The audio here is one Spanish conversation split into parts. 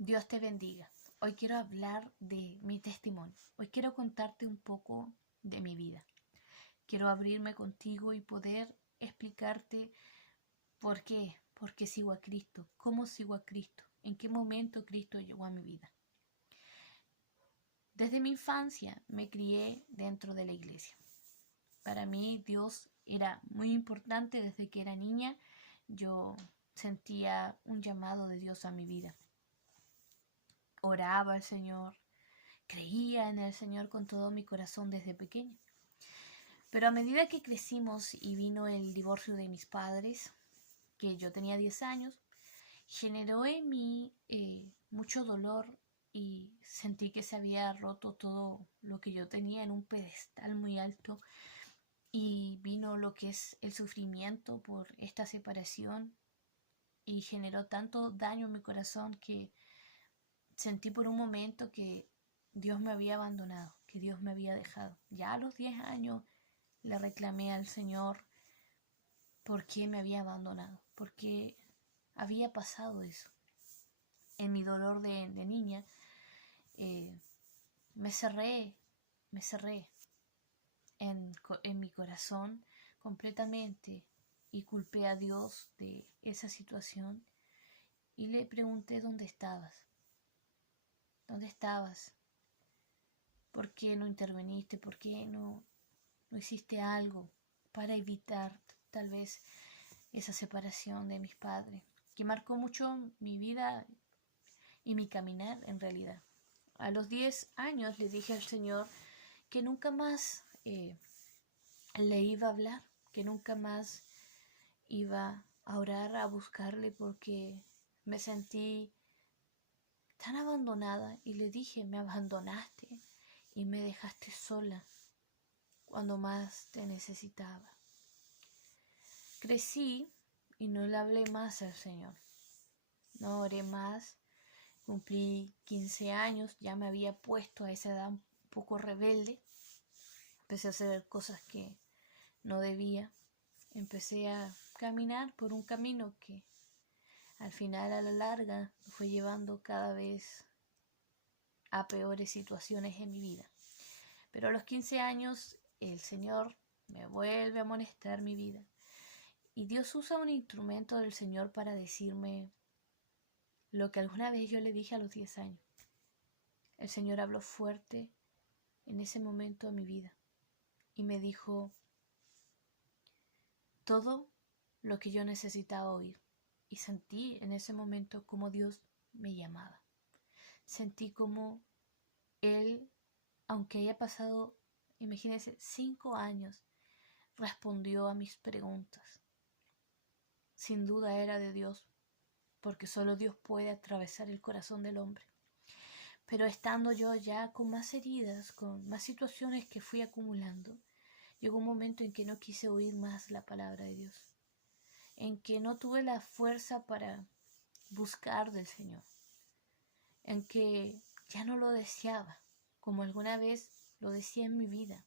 Dios te bendiga. Hoy quiero hablar de mi testimonio. Hoy quiero contarte un poco de mi vida. Quiero abrirme contigo y poder explicarte por qué sigo a Cristo, cómo sigo a Cristo, en qué momento Cristo llegó a mi vida. Desde mi infancia me crié dentro de la iglesia. Para mí Dios era muy importante desde que era niña. Yo sentía un llamado de Dios a mi vida. Oraba al Señor, creía en el Señor con todo mi corazón desde pequeña. Pero a medida que crecimos y vino el divorcio de mis padres, que yo tenía 10 años, generó en mí mucho dolor y sentí que se había roto todo lo que yo tenía en un pedestal muy alto y vino lo que es el sufrimiento por esta separación y generó tanto daño en mi corazón que sentí por un momento que Dios me había abandonado, que Dios me había dejado. Ya a los 10 años le reclamé al Señor por qué me había abandonado, por qué había pasado eso. En mi dolor de niña eh, me cerré en mi corazón completamente y culpé a Dios de esa situación y le pregunté dónde estabas. ¿Dónde estabas? ¿Por qué no interveniste? ¿Por qué no hiciste algo para evitar tal vez esa separación de mis padres? Que marcó mucho mi vida y mi caminar en realidad. A los 10 años le dije al Señor que nunca más le iba a hablar, que nunca más iba a orar, a buscarle porque me sentí tan abandonada y le dije, me abandonaste y me dejaste sola cuando más te necesitaba. Crecí y no le hablé más al Señor. No oré más. Cumplí 15 años, ya me había puesto a esa edad un poco rebelde. Empecé a hacer cosas que no debía. Empecé a caminar por un camino que al final, a la larga, me fue llevando cada vez a peores situaciones en mi vida. Pero a los 15 años el Señor me vuelve a amonestar mi vida. Y Dios usa un instrumento del Señor para decirme lo que alguna vez yo le dije a los 10 años. El Señor habló fuerte en ese momento a mi vida y me dijo todo lo que yo necesitaba oír. Y sentí en ese momento como Dios me llamaba. Sentí como Él, aunque haya pasado, imagínense, 5 años, respondió a mis preguntas. Sin duda era de Dios, porque solo Dios puede atravesar el corazón del hombre. Pero estando yo ya con más heridas, con más situaciones que fui acumulando, llegó un momento en que no quise oír más la palabra de Dios, en que no tuve la fuerza para buscar del Señor, en que ya no lo deseaba, como alguna vez lo decía en mi vida.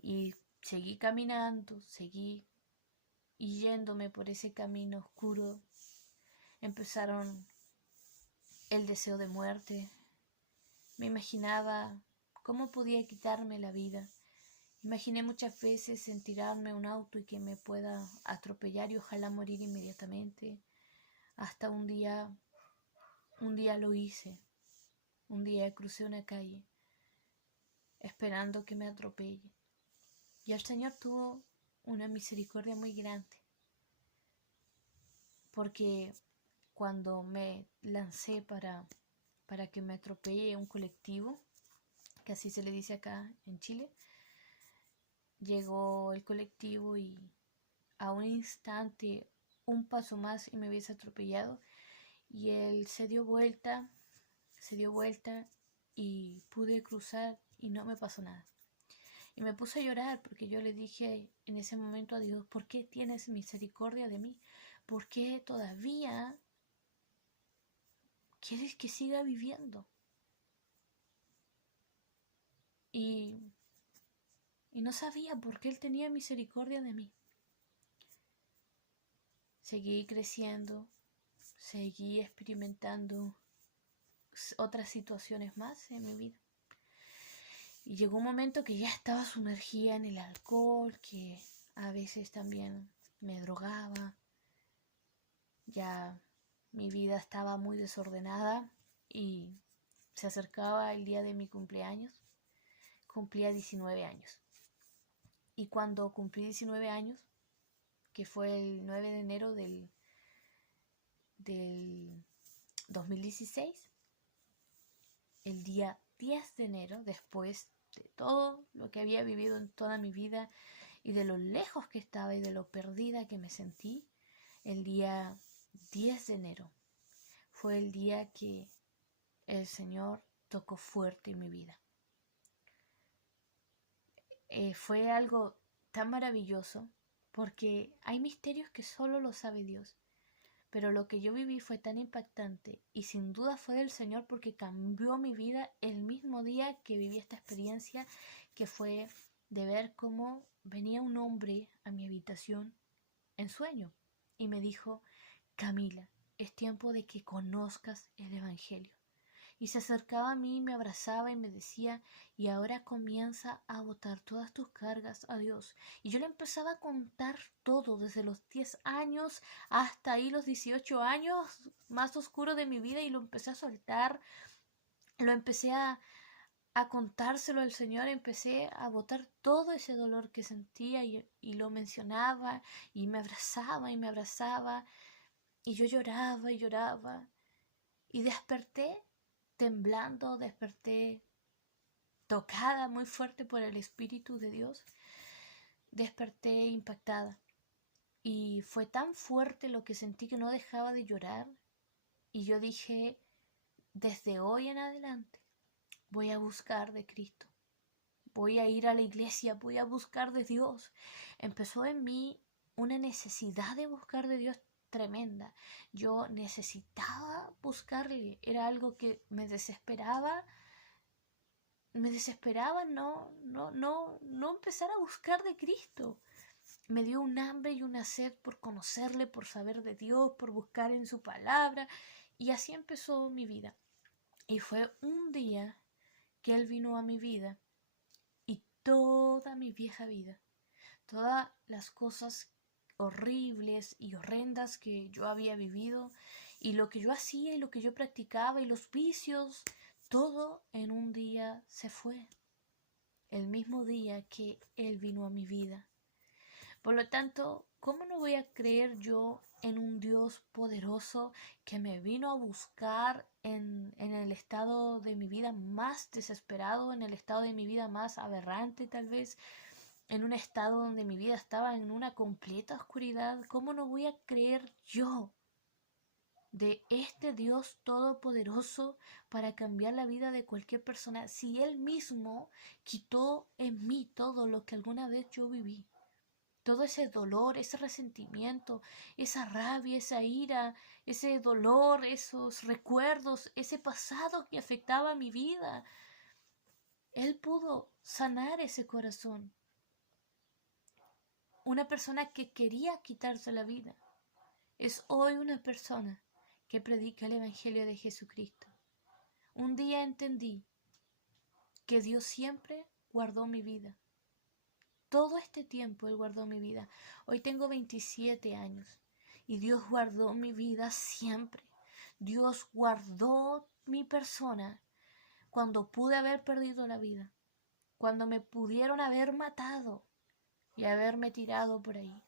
Y seguí caminando, seguí yéndome por ese camino oscuro. Empezaron el deseo de muerte. Me imaginaba cómo podía quitarme la vida. Imaginé muchas veces en tirarme un auto y que me pueda atropellar y ojalá morir inmediatamente. Hasta un día lo hice. Un día crucé una calle esperando que me atropelle. Y el Señor tuvo una misericordia muy grande. Porque cuando me lancé para que me atropelle un colectivo, que así se le dice acá en Chile, llegó el colectivo y a un instante, un paso más y me hubiese atropellado, y él se dio vuelta y pude cruzar y no me pasó nada. Y me puse a llorar porque yo le dije en ese momento a Dios, ¿por qué tienes misericordia de mí? ¿Por qué todavía quieres que siga viviendo? Y no sabía por qué Él tenía misericordia de mí. Seguí creciendo, seguí experimentando otras situaciones más en mi vida. Y llegó un momento que ya estaba sumergida en el alcohol, que a veces también me drogaba. Ya mi vida estaba muy desordenada y se acercaba el día de mi cumpleaños. Cumplía 19 años. Y cuando cumplí 19 años, que fue el 9 de enero del 2016, el día 10 de enero, después de todo lo que había vivido en toda mi vida y de lo lejos que estaba y de lo perdida que me sentí, el día 10 de enero fue el día que el Señor tocó fuerte en mi vida. Fue algo tan maravilloso porque hay misterios que solo lo sabe Dios. Pero lo que yo viví fue tan impactante y sin duda fue del Señor porque cambió mi vida el mismo día que viví esta experiencia, que fue de ver cómo venía un hombre a mi habitación en sueño y me dijo: Camila, es tiempo de que conozcas el Evangelio. Y se acercaba a mí, me abrazaba y me decía: y ahora comienza a botar todas tus cargas a Dios. Y yo le empezaba a contar todo, desde los 10 años hasta ahí los 18 años más oscuros de mi vida, y lo empecé a soltar, lo empecé a contárselo al Señor, empecé a botar todo ese dolor que sentía y lo mencionaba y me abrazaba y me abrazaba y yo lloraba y lloraba y desperté temblando, desperté tocada muy fuerte por el Espíritu de Dios, desperté impactada y fue tan fuerte lo que sentí que no dejaba de llorar y yo dije: desde hoy en adelante voy a buscar de Cristo, voy a ir a la iglesia, voy a buscar de Dios. Empezó en mí una necesidad de buscar de Dios tremenda. Yo necesitaba buscarle, era algo que me desesperaba no empezar a buscar de Cristo. Me dio un hambre y una sed por conocerle, por saber de Dios, por buscar en su palabra, y así empezó mi vida. Y fue un día que Él vino a mi vida y toda mi vieja vida, todas las cosas horribles y horrendas que yo había vivido y lo que yo hacía y lo que yo practicaba y los vicios, todo en un día se fue, el mismo día que Él vino a mi vida. Por lo tanto, ¿cómo no voy a creer yo en un Dios poderoso que me vino a buscar en el estado de mi vida más desesperado, en el estado de mi vida más aberrante tal vez, en un estado donde mi vida estaba en una completa oscuridad? ¿Cómo no voy a creer yo de este Dios todopoderoso para cambiar la vida de cualquier persona si Él mismo quitó en mí todo lo que alguna vez yo viví? Todo ese dolor, ese resentimiento, esa rabia, esa ira, ese dolor, esos recuerdos, ese pasado que afectaba mi vida. Él pudo sanar ese corazón. Una persona que quería quitarse la vida es hoy una persona que predica el Evangelio de Jesucristo. Un día entendí que Dios siempre guardó mi vida. Todo este tiempo Él guardó mi vida. Hoy tengo 27 años y Dios guardó mi vida siempre. Dios guardó mi persona cuando pude haber perdido la vida, cuando me pudieron haber matado y haberme tirado por ahí.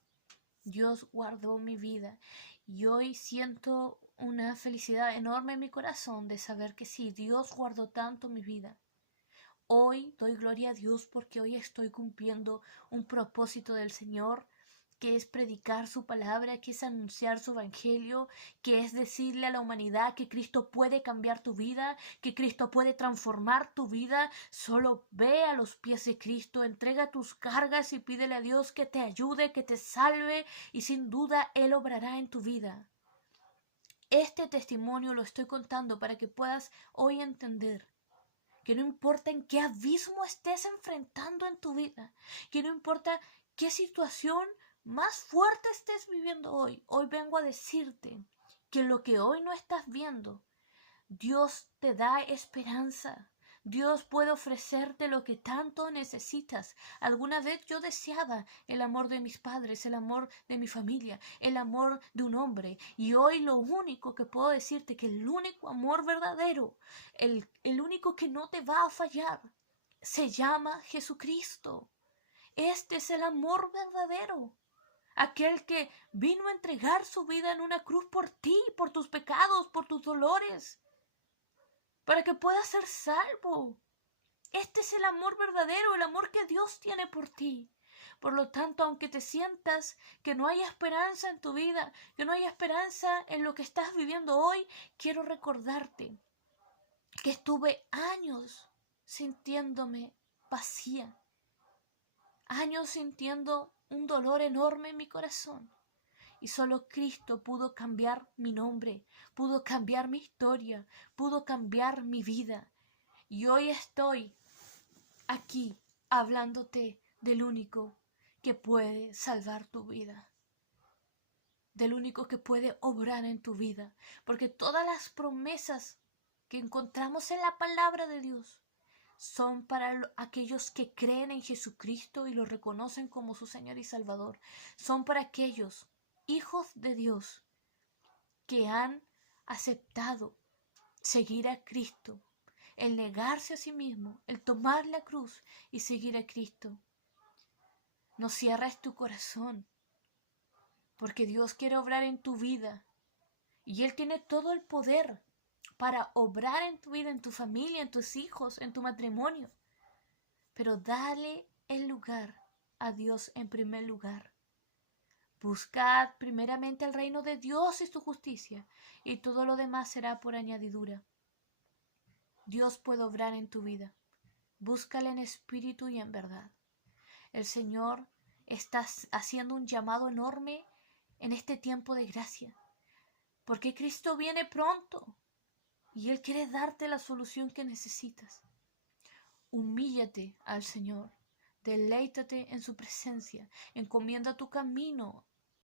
Dios guardó mi vida y hoy siento una felicidad enorme en mi corazón de saber que sí, Dios guardó tanto mi vida. Hoy doy gloria a Dios porque hoy estoy cumpliendo un propósito del Señor, que es predicar su palabra, que es anunciar su evangelio, que es decirle a la humanidad que Cristo puede cambiar tu vida, que Cristo puede transformar tu vida. Solo ve a los pies de Cristo, entrega tus cargas y pídele a Dios que te ayude, que te salve, y sin duda Él obrará en tu vida. Este testimonio lo estoy contando para que puedas hoy entender que no importa en qué abismo estés enfrentando en tu vida, que no importa qué situación más fuerte estés viviendo hoy, hoy vengo a decirte que lo que hoy no estás viendo, Dios te da esperanza. Dios puede ofrecerte lo que tanto necesitas. Alguna vez yo deseaba el amor de mis padres, el amor de mi familia, el amor de un hombre. Y hoy lo único que puedo decirte, que el único amor verdadero, el único que no te va a fallar, se llama Jesucristo. Este es el amor verdadero. Aquel que vino a entregar su vida en una cruz por ti, por tus pecados, por tus dolores, para que puedas ser salvo. Este es el amor verdadero, el amor que Dios tiene por ti. Por lo tanto, aunque te sientas que no hay esperanza en tu vida, que no hay esperanza en lo que estás viviendo hoy, quiero recordarte que estuve años sintiéndome vacía, años sintiendo un dolor enorme en mi corazón. Y solo Cristo pudo cambiar mi nombre, pudo cambiar mi historia, pudo cambiar mi vida. Y hoy estoy aquí hablándote del único que puede salvar tu vida, del único que puede obrar en tu vida, porque todas las promesas que encontramos en la palabra de Dios son para aquellos que creen en Jesucristo y lo reconocen como su Señor y Salvador. Son para aquellos hijos de Dios que han aceptado seguir a Cristo, el negarse a sí mismo, el tomar la cruz y seguir a Cristo. No cierres tu corazón, porque Dios quiere obrar en tu vida y Él tiene todo el poder para obrar en tu vida, en tu familia, en tus hijos, en tu matrimonio. Pero dale el lugar a Dios en primer lugar. Buscad primeramente el reino de Dios y su justicia, y todo lo demás será por añadidura. Dios puede obrar en tu vida. Búscale en espíritu y en verdad. El Señor está haciendo un llamado enorme en este tiempo de gracia, porque Cristo viene pronto y Él quiere darte la solución que necesitas. Humíllate al Señor, deleítate en su presencia, encomienda tu camino